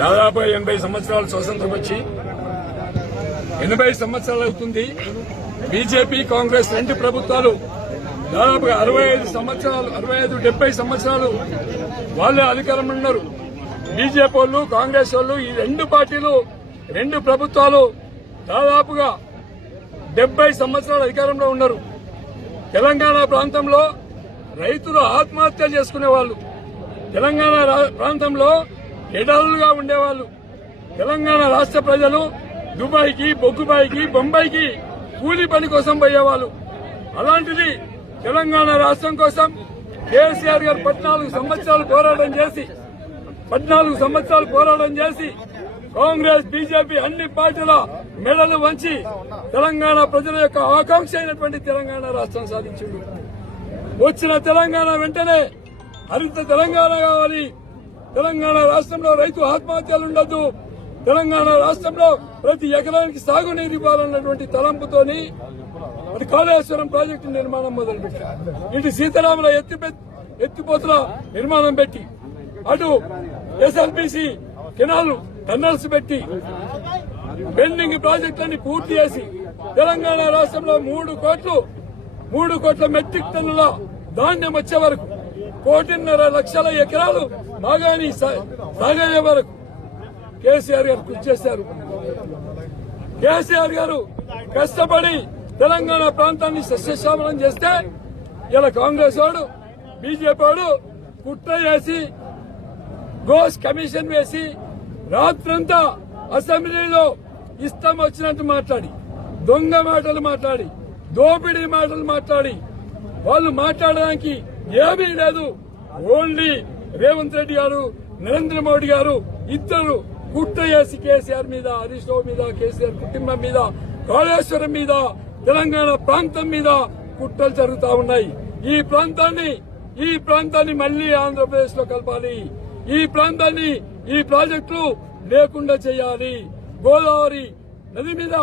దాదాపు 80 సంవత్సరాలు స్వతంత్రం వచ్చి 80 సంవత్సరాలు అవుతుంది. బీజేపీ కాంగ్రెస్ రెండు ప్రభుత్వాలు దాదాపుగా 65 సంవత్సరాలు 65-70 సంవత్సరాలు వాళ్ళే అధికారంలో ఉన్నారు. బీజేపీ వాళ్ళు కాంగ్రెస్ వాళ్ళు ఈ రెండు పార్టీలు రెండు ప్రభుత్వాలు దాదాపుగా 70 సంవత్సరాలు అధికారంలో ఉన్నారు. తెలంగాణ ప్రాంతంలో రైతులు ఆత్మహత్యలు చేసుకునేవాళ్లు, తెలంగాణ ప్రాంతంలో ఎడారులుగా ఉండేవాళ్లు. తెలంగాణ రాష్ట్ర ప్రజలు దుబాయ్కి, బొగ్గుబాయికి, బొంబాయికి కూలీ పని కోసం పోయేవాళ్లు. అలాంటిది తెలంగాణ రాష్ట్రం కోసం కేసీఆర్ గారు 14 సంవత్సరాలు పోరాటం చేసి కాంగ్రెస్ బీజేపీ అన్ని పార్టీల మెడలు వంచి తెలంగాణ ప్రజల యొక్క ఆకాంక్ష అయినటువంటి తెలంగాణ రాష్ట్రం సాధించింది. వచ్చిన తెలంగాణ వెంటనే హరిత తెలంగాణ కావాలి, తెలంగాణ రాష్ట్రంలో రైతు ఆత్మహత్యలు ఉండొద్దు, తెలంగాణ రాష్ట్రంలో ప్రతి ఎకరానికి సాగునీరు ఇవ్వాలన్నటువంటి తలంపుతోని అటు కాళేశ్వరం ప్రాజెక్టు నిర్మాణం మొదలుపెట్టారు. ఇటు సీతారాముల ఎత్తిపోతుల నిర్మాణం పెట్టి, అటు ఎస్ఎల్బీసీ కెనాల్ టన్నల్స్ పెట్టి పెండింగ్ ప్రాజెక్టులన్నీ పూర్తి చేసి తెలంగాణ రాష్ట్రంలో 3 కోట్ల మెట్రిక్ టన్నుల ధాన్యం వచ్చే వరకు 1.5 లక్షల ఎకరాలు బాగాని సాగయ్యే వరకు కేసీఆర్ గారు కృషి చేశారు. కేసీఆర్ గారు కష్టపడి తెలంగాణ ప్రాంతాన్ని సస్యశ్యామలం చేస్తే ఇలా కాంగ్రెస్ వాడు బీజేపీ వాడు కుట్ర చేసి గోస్ కమిషన్ వేసి రాత్రంతా అసెంబ్లీలో ఇష్టం వచ్చినట్టు మాట్లాడి, దొంగ మాటలు మాట్లాడి, దోపిడీ మాటలు మాట్లాడి వాళ్ళు మాట్లాడడానికి ఏమీ లేదు. ఓన్లీ రేవంత్ రెడ్డి గారు, నరేంద్ర మోడీ గారు ఇద్దరు కుట్ర చేసి కేసీఆర్ మీద, హరీష్ రావు మీద, కేసీఆర్ కుటుంబం మీద, కాళేశ్వరం మీద, తెలంగాణ ప్రాంతం మీద కుట్రలు జరుగుతా ఉన్నాయి. ఈ ప్రాంతాన్ని మళ్లీ ఆంధ్రప్రదేశ్ లో కలపాలి, ఈ ప్రాజెక్టులు లేకుండా చేయాలి, గోదావరి నది మీద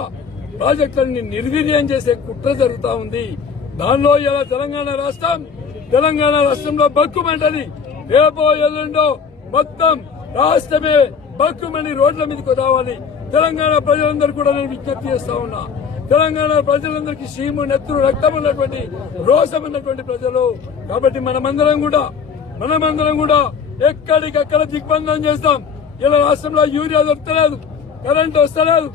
ప్రాజెక్టులని నిర్వీర్యం చేసే కుట్ర జరుగుతా ఉంది. దానిలో ఇలా తెలంగాణ రాష్ట్రంలో బక్కుమంటది. రేపో ఎల్లుండో మొత్తం రాష్ట్రమే బక్కుమని రోడ్ల మీదకి రావాలి. తెలంగాణ ప్రజలందరూ కూడా నేను విజ్ఞప్తి చేస్తా ఉన్నా. తెలంగాణ ప్రజలందరికీ సీము, నెత్తురు, రక్తం ఉన్నటువంటి, రోషం ఉన్నటువంటి ప్రజలు. కాబట్టి మనమందరం కూడా ఎక్కడికక్కడ దిగ్బంధం చేస్తాం. ఇలా రాష్ట్రంలో యూరియా దొరకలేదు, కరెంటు వస్తలేదు.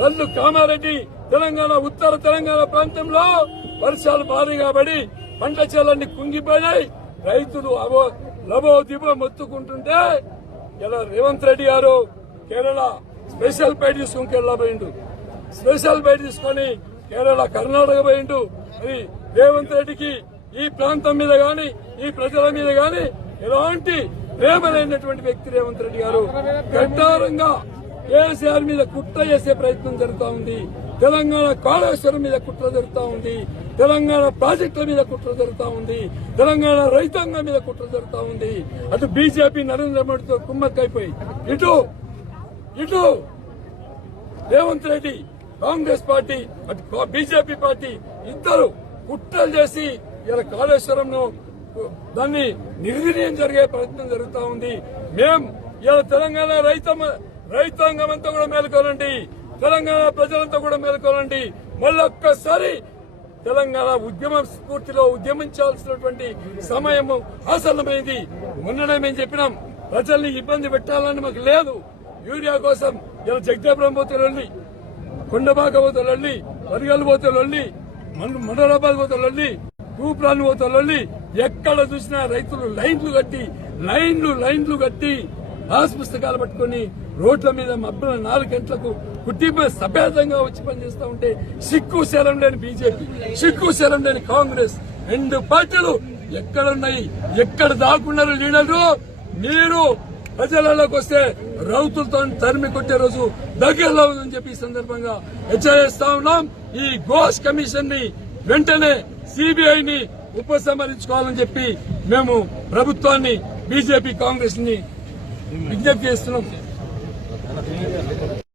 లడ్డు కామారెడ్డి తెలంగాణ ఉత్తర తెలంగాణ ప్రాంతంలో వర్షాలు భారీగా పడి పంట చేలన్నీ కుంగిపోయాయి. రైతులు లబో దిబో మొత్తుకుంటుంటే ఇలా రేవంత్ రెడ్డి గారు కేరళ స్పెషల్ బైట్ తీసుకుని కేరళ పోయిండు, స్పెషల్ బైట్ తీసుకుని కేరళ కర్ణాటక పోయిండు. మరి రేవంత్ రెడ్డికి ఈ ప్రాంతం మీద గాని, ఈ ప్రజల మీద గాని ఎలాంటి ప్రేమలైనటువంటి వ్యక్తి రేవంత్ రెడ్డి గారు గడ్డారంగా కేసీఆర్ మీద కుట్ర చేసే ప్రయత్నం జరుగుతా ఉంది. తెలంగాణ కాళేశ్వరం మీద కుట్ర జరుగుతా ఉంది, తెలంగాణ ప్రాజెక్టుల మీద కుట్ర జరుగుతా ఉంది, తెలంగాణ రైతాంగం మీద కుట్ర జరుగుతా ఉంది. అటు బీజేపీ నరేంద్ర మోడీతో కుమ్మక్కైపోయి ఇటు రేవంత్ రెడ్డి కాంగ్రెస్ పార్టీ, అటు బీజేపీ పార్టీ ఇద్దరు కుట్రలు చేసి ఇలా కాళేశ్వరంలో దాన్ని నిర్వీర్యం జరిగే ప్రయత్నం జరుగుతా ఉంది. మేం ఇలా తెలంగాణ రైతాంగం అంతా కూడా మేలుకోవాలండి, తెలంగాణ ప్రజలంతా కూడా మేలుకోవాలండి. మళ్ళొక్కసారి తెలంగాణ ఉద్యమ స్ఫూర్తిలో ఉద్యమించాల్సినటువంటి సమయం ఆసన్నమైంది. మొన్ననే మేము చెప్పినాం, ప్రజల్ని ఇబ్బంది పెట్టాలని మాకు లేదు. యూరియా కోసం ఇలా జగదేపురం పోతే లొల్లి, కొండబాక పోతే లొల్లి, వరిగల్లు పోతే లొల్లి, మండలాబాద్ పోతే లొల్లి, తూప్రాన్ పోతే లొల్లి. ఎక్కడ చూసినా రైతులు లైన్లు కట్టి పాస్ పుస్తకాలు పట్టుకుని రోడ్ల మీద మబ్బుల 4 గంటలకు కుటుంబ సభేతంగా వచ్చి పనిచేస్తా ఉంటే సిక్కు శరం లేని బీజేపీ, సిక్కు శరం లేని కాంగ్రెస్ రెండు పార్టీలు ఎక్కడున్నాయి, ఎక్కడ దాక్కున్నారు లీడర్లు? మీరు ప్రజలలోకి వస్తే రౌతులతో తరిమి కొట్టే రోజు దగ్గరలో ఉందని చెప్పి ఈ సందర్భంగా హెచ్చరిస్తా ఉన్నాం. ఈ ఘోష్ కమిషన్ ని వెంటనే సిబిఐని ఉపసంహరించుకోవాలని చెప్పి మేము ప్రభుత్వాన్ని, బీజేపీ, కాంగ్రెస్ ని విజ్ఞప్తి చేస్తున్నాం.